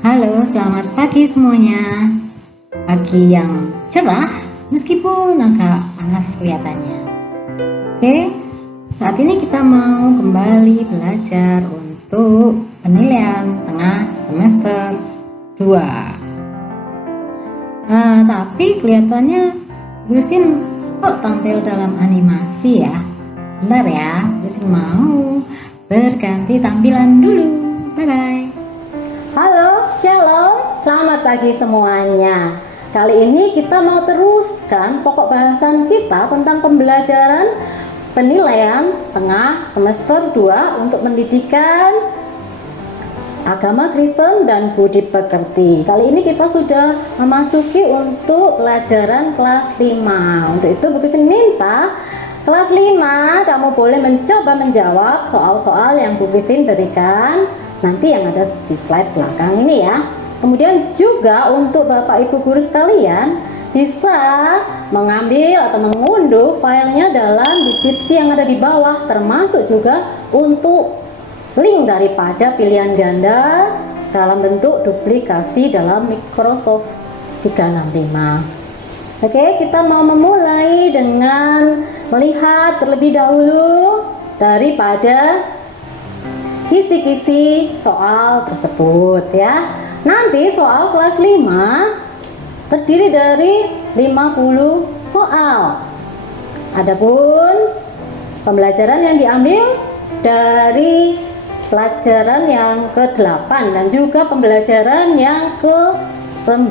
Halo, selamat pagi semuanya. Pagi yang cerah meskipun agak panas kelihatannya. Oke, saat ini kita mau kembali belajar untuk penilaian tengah semester 2. Tapi kelihatannya Christine kok tampil dalam animasi ya? Sebentar ya, Christine mau berganti tampilan dulu. Bye-bye. Halo, shalom, selamat pagi semuanya. Kali ini kita mau teruskan pokok bahasan kita tentang pembelajaran penilaian tengah semester 2 untuk pendidikan agama Kristen dan budi pekerti. Kali ini kita sudah memasuki untuk pelajaran kelas 5. Untuk itu Bu Christine minta kelas 5 kamu boleh mencoba menjawab soal-soal yang Bu Christine berikan nanti yang ada di slide belakang ini ya. Kemudian juga untuk Bapak Ibu guru sekalian bisa mengambil atau mengunduh filenya dalam deskripsi yang ada di bawah, termasuk juga untuk link daripada pilihan ganda dalam bentuk duplikasi dalam Microsoft 365. Oke, kita mau memulai dengan melihat terlebih dahulu daripada kisi-kisi soal tersebut ya. Nanti soal kelas 5 terdiri dari 50 soal. Adapun pembelajaran yang diambil dari pelajaran yang ke-8 dan juga pembelajaran yang ke-9.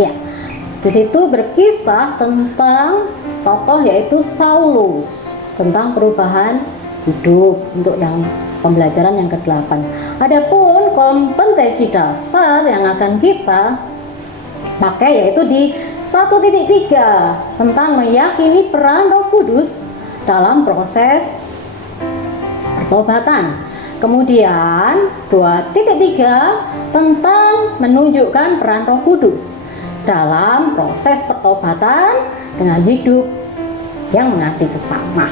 Ya. Di situ berkisah tentang tokoh yaitu Saulus, tentang perubahan hidup untuk yang pembelajaran yang ke-8. Adapun kompetensi dasar yang akan kita pakai yaitu di 1.3 tentang meyakini peran Roh Kudus dalam proses pertobatan. Kemudian 2.3 tentang menunjukkan peran Roh Kudus dalam proses pertobatan dengan hidup yang mengasihi sesama.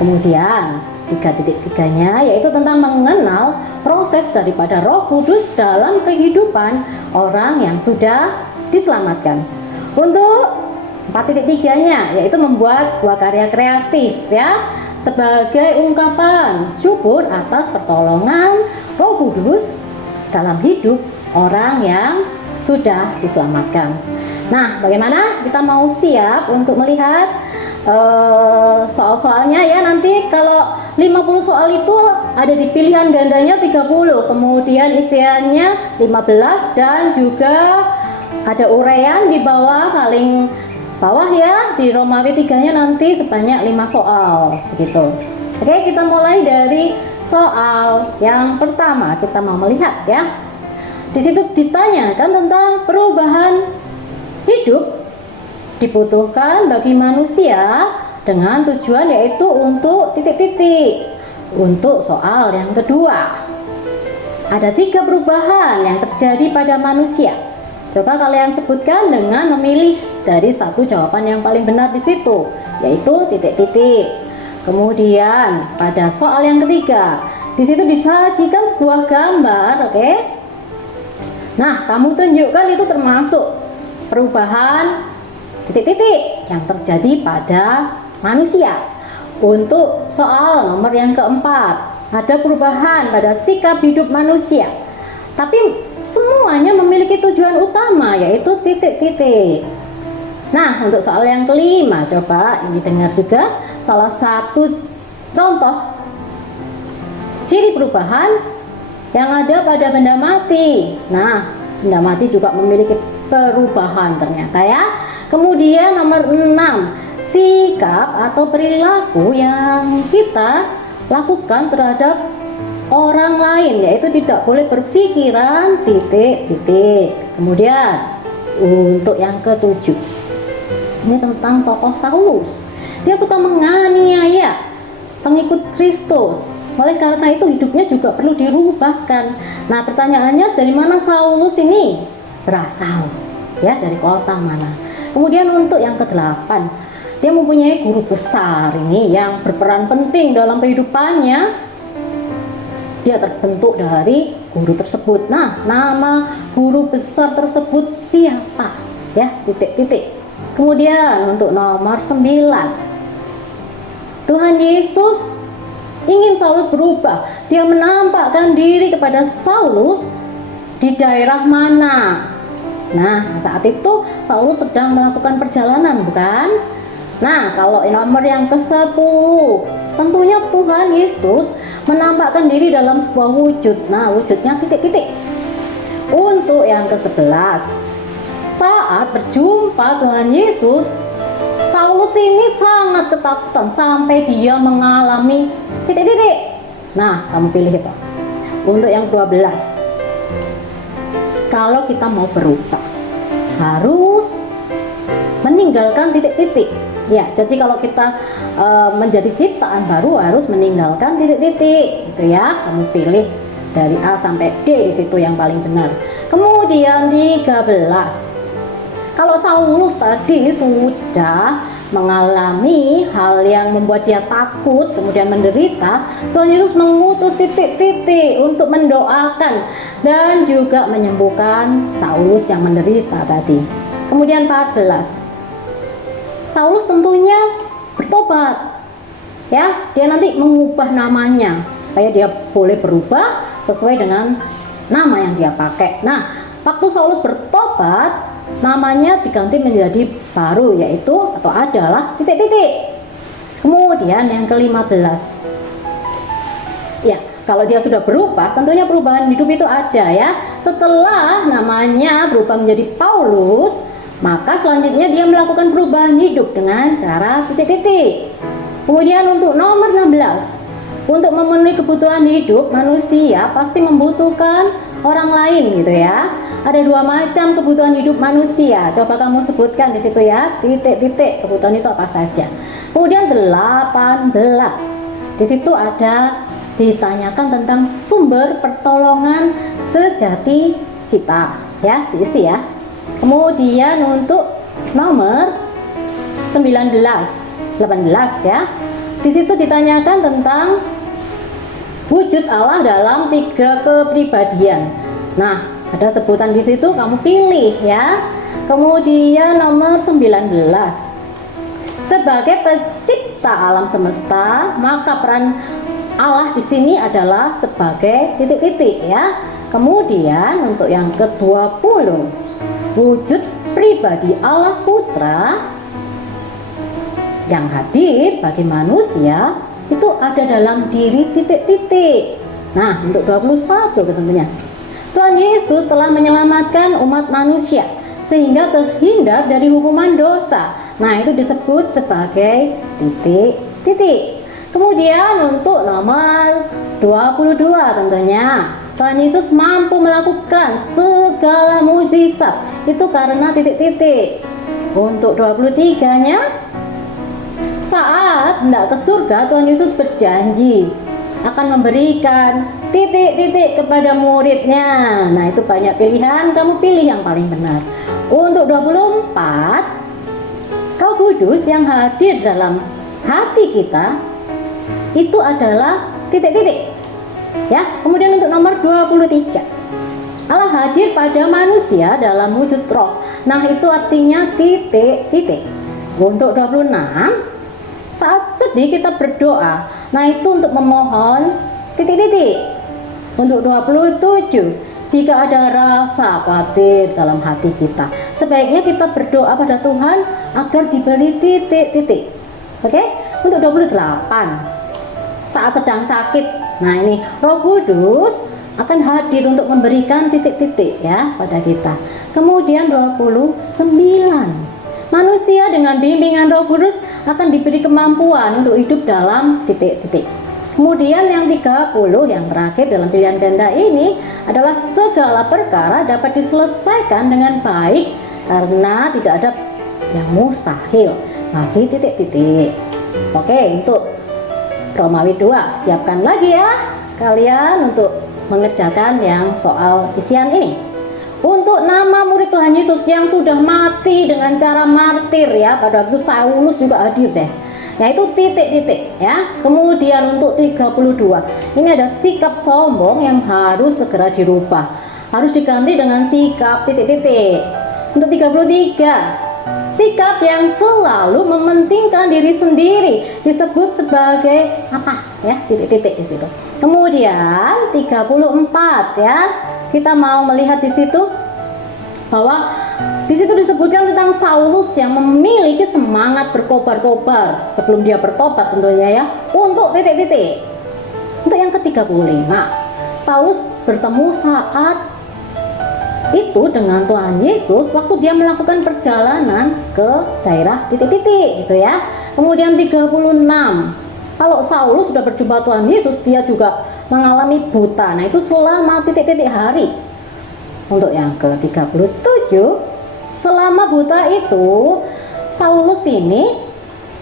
Kemudian 3.3-nya yaitu tentang mengenal proses daripada Roh Kudus dalam kehidupan orang yang sudah diselamatkan. Untuk 4.3-nya yaitu membuat sebuah karya kreatif ya, sebagai ungkapan syukur atas pertolongan Roh Kudus dalam hidup orang yang sudah diselamatkan. Nah, bagaimana kita mau siap untuk melihat soal-soalnya ya. Nanti kalau 50 soal itu ada di pilihan gandanya 30, kemudian isiannya 15 dan juga ada uraian di bawah, paling bawah ya, di Romawi 3-nya nanti sebanyak 5 soal begitu. Oke, kita mulai dari soal yang pertama. Kita mau melihat ya. Di situ ditanyakan tentang perubahan hidup dibutuhkan bagi manusia dengan tujuan yaitu untuk titik-titik. Untuk soal yang kedua, ada 3 perubahan yang terjadi pada manusia. Coba kalian sebutkan dengan memilih dari satu jawaban yang paling benar di situ, yaitu titik-titik. Kemudian pada soal yang ketiga, di situ disajikan sebuah gambar, oke? Nah, kamu tunjukkan itu termasuk perubahan titik-titik yang terjadi pada manusia. Untuk soal nomor yang keempat, ada perubahan pada sikap hidup manusia, tapi semuanya memiliki tujuan utama yaitu titik-titik. Nah, untuk soal yang kelima, coba ini dengar juga salah satu contoh ciri perubahan yang ada pada benda mati. Nah, benda mati juga memiliki perubahan ternyata ya. Kemudian nomor 6, sikap atau perilaku yang kita lakukan terhadap orang lain, yaitu tidak boleh berpikiran titik-titik. Kemudian untuk yang ketujuh, ini tentang tokoh Saulus. Dia suka menganiaya pengikut Kristus. Oleh karena itu hidupnya juga perlu dirubahkan. Nah, pertanyaannya, dari mana Saulus ini berasal? Ya, dari kota mana? Kemudian untuk yang ke-8, dia mempunyai guru besar ini yang berperan penting dalam kehidupannya. dia terbentuk dari guru tersebut. Nah, nama guru besar tersebut siapa? Ya, titik-titik. Kemudian untuk nomor 9, Tuhan Yesus ingin Saulus berubah. Dia menampakkan diri kepada Saulus di daerah mana? Nah, saat itu Saulus sedang melakukan perjalanan, bukan? Nah, kalau nomor yang ke-10, tentunya Tuhan Yesus menampakkan diri dalam sebuah wujud. Nah, wujudnya titik-titik. Untuk yang ke-11, saat berjumpa Tuhan Yesus, Saulus ini sangat ketakutan sampai dia mengalami titik-titik. Nah, kamu pilih itu. Untuk yang 12, kalau kita mau berubah, harus meninggalkan titik-titik. Ya, jadi kalau kita menjadi ciptaan baru harus meninggalkan titik-titik, gitu ya. Kamu pilih dari A sampai D, di situ yang paling benar. Kemudian 13. Kalau Saulus tadi sudah mengalami hal yang membuat dia takut, kemudian menderita, Tuhan Yesus mengutus titik-titik untuk mendoakan dan juga menyembuhkan Saulus yang menderita tadi. Kemudian 14. Saulus tentunya bertobat. Ya, dia nanti mengubah namanya supaya dia boleh berubah sesuai dengan nama yang dia pakai. Nah, waktu Saulus bertobat, namanya diganti menjadi baru, yaitu atau adalah titik-titik. Kemudian yang ke-15, ya, kalau dia sudah berubah, tentunya perubahan hidup itu ada ya. Setelah namanya berubah menjadi Paulus, maka selanjutnya dia melakukan perubahan hidup dengan cara titik-titik. Kemudian untuk nomor 16, untuk memenuhi kebutuhan hidup, manusia pasti membutuhkan orang lain, gitu ya. Ada 2 macam kebutuhan hidup manusia. Coba kamu sebutkan di situ ya, titik-titik kebutuhan itu apa saja. Kemudian 18. Di situ ada ditanyakan tentang sumber pertolongan sejati kita, ya, diisi ya. Kemudian untuk nomor 19, 18 ya. Di situ ditanyakan tentang wujud Allah dalam 3 kepribadian. Nah, ada sebutan di situ, kamu pilih ya. Kemudian nomor 19. Sebagai pencipta alam semesta, maka peran Allah di sini adalah sebagai titik-titik ya. Kemudian untuk yang ke-20, wujud pribadi Allah Putra yang hadir bagi manusia itu ada dalam diri titik-titik. Nah, untuk 21 tentunya, Tuhan Yesus telah menyelamatkan umat manusia sehingga terhindar dari hukuman dosa. Nah, itu disebut sebagai titik-titik. Kemudian untuk nomor 22 tentunya, Tuhan Yesus mampu melakukan segala mukjizat itu karena titik-titik. Untuk 23-nya, saat hendak ke surga, Tuhan Yesus berjanji akan memberikan titik-titik kepada muridnya. Nah, itu banyak pilihan, kamu pilih yang paling benar. Untuk 24, Roh Kudus yang hadir dalam hati kita itu adalah titik-titik. Ya, kemudian untuk nomor 23, Allah hadir pada manusia dalam wujud roh. Nah, itu artinya titik-titik. Untuk 26, saat sedih kita berdoa. Nah, itu untuk memohon titik-titik. Untuk 27, jika ada rasa khawatir dalam hati kita, sebaiknya kita berdoa pada Tuhan agar diberi titik-titik. Oke? Untuk 28, saat sedang sakit. Nah, ini Roh Kudus akan hadir untuk memberikan titik-titik ya pada kita. Kemudian 29, manusia dengan bimbingan Roh Kudus akan diberi kemampuan untuk hidup dalam titik-titik. Kemudian yang 30, yang terakhir dalam pilihan ganda ini adalah segala perkara dapat diselesaikan dengan baik karena tidak ada yang mustahil bagi titik-titik. Oke, untuk Romawi 2, siapkan lagi ya kalian untuk mengerjakan yang soal isian ini. Untuk nama murid Tuhan Yesus yang sudah mati dengan cara martir ya, pada waktu Saulus juga hadir deh. yaitu titik-titik ya. Kemudian untuk 32, ini ada sikap sombong yang harus segera dirubah, harus diganti dengan sikap titik-titik. Untuk 33, sikap yang selalu mementingkan diri sendiri disebut sebagai apa ya, titik-titik di situ. Kemudian 34 ya, kita mau melihat di situ bahwa di situ disebutkan tentang Saulus yang memiliki semangat berkobar-kobar sebelum dia bertobat tentunya ya, untuk titik-titik. Untuk yang ke-35, Saulus bertemu saat itu dengan Tuhan Yesus waktu dia melakukan perjalanan ke daerah titik-titik gitu ya. Kemudian 36, kalau Saulus sudah berjumpa Tuhan Yesus, dia juga mengalami buta. Nah itu selama titik-titik hari. Untuk yang ke-37, selama buta itu Saulus ini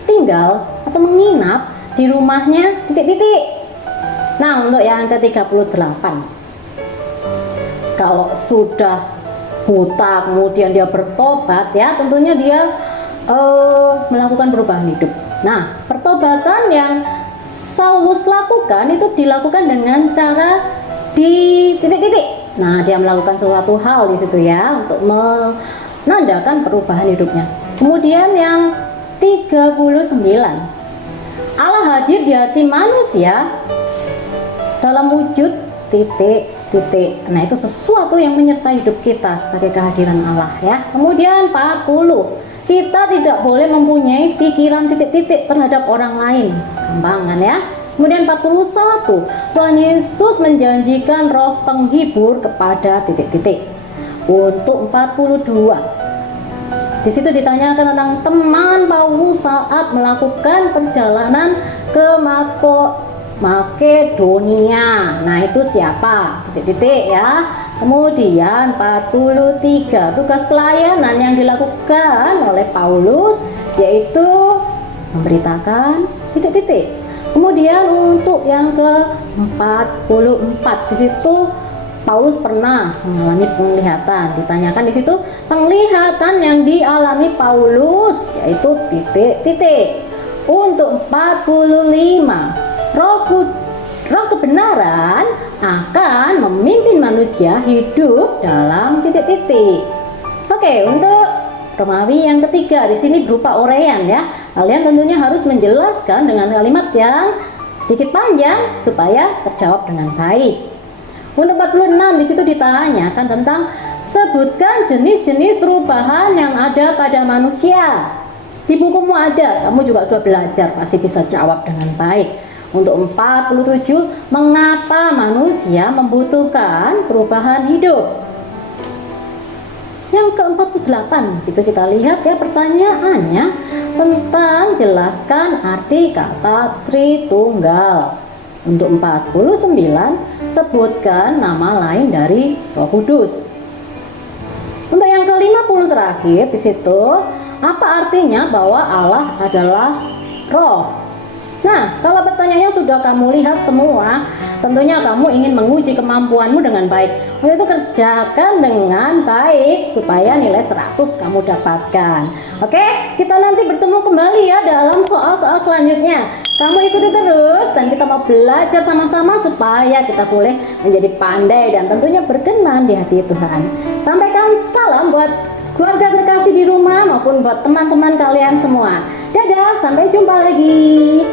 tinggal atau menginap di rumahnya titik-titik. Nah untuk yang ke-38, kalau sudah buta kemudian dia bertobat ya, tentunya dia melakukan perubahan hidup. Nah pertobatan yang Saulus lakukan itu dilakukan dengan cara di titik-titik. Nah dia melakukan sesuatu hal di situ ya, untuk menandakan perubahan hidupnya. Kemudian yang 39, Allah hadir di hati manusia dalam wujud titik-titik. Nah itu sesuatu yang menyertai hidup kita sebagai kehadiran Allah ya. Kemudian 40, kita tidak boleh mempunyai pikiran titik-titik terhadap orang lain. Gampang kan ya. Kemudian 41, Tuhan Yesus menjanjikan roh penghibur kepada titik-titik. Untuk 42, di situ ditanyakan tentang teman Paulus saat melakukan perjalanan ke Makedonia. Nah itu siapa? Titik-titik ya. Kemudian 43, tugas pelayanan yang dilakukan oleh Paulus yaitu memberitakan titik-titik. Kemudian untuk yang ke-44, di situ Paulus pernah mengalami penglihatan. Ditanyakan di situ penglihatan yang dialami Paulus yaitu titik-titik. Untuk 45, Roh kebenaran akan memimpin manusia hidup dalam titik-titik. Oke, untuk Romawi yang ketiga di sini berupa uraian ya. Kalian tentunya harus menjelaskan dengan kalimat yang sedikit panjang supaya terjawab dengan baik. Untuk 46 di situ ditanyakan tentang sebutkan jenis-jenis perubahan yang ada pada manusia. Di bukumu ada, kamu juga sudah belajar, pasti bisa jawab dengan baik. Untuk 47, mengapa manusia membutuhkan perubahan hidup? Yang ke-48, itu kita lihat ya, pertanyaannya tentang jelaskan arti kata Tritunggal. Untuk 49, sebutkan nama lain dari Roh Kudus. Untuk yang ke-50 terakhir di situ, apa artinya bahwa Allah adalah Roh? Nah, kalau pertanyaannya sudah kamu lihat semua, tentunya kamu ingin menguji kemampuanmu dengan baik. Untuk itu kerjakan dengan baik supaya nilai 100 kamu dapatkan. Oke, kita nanti bertemu kembali ya dalam soal-soal selanjutnya. Kamu ikuti terus dan kita mau belajar sama-sama supaya kita boleh menjadi pandai dan tentunya berkenan di hati Tuhan. Sampaikan salam buat keluarga terkasih di rumah maupun buat teman-teman kalian semua. Dadah, sampai jumpa lagi.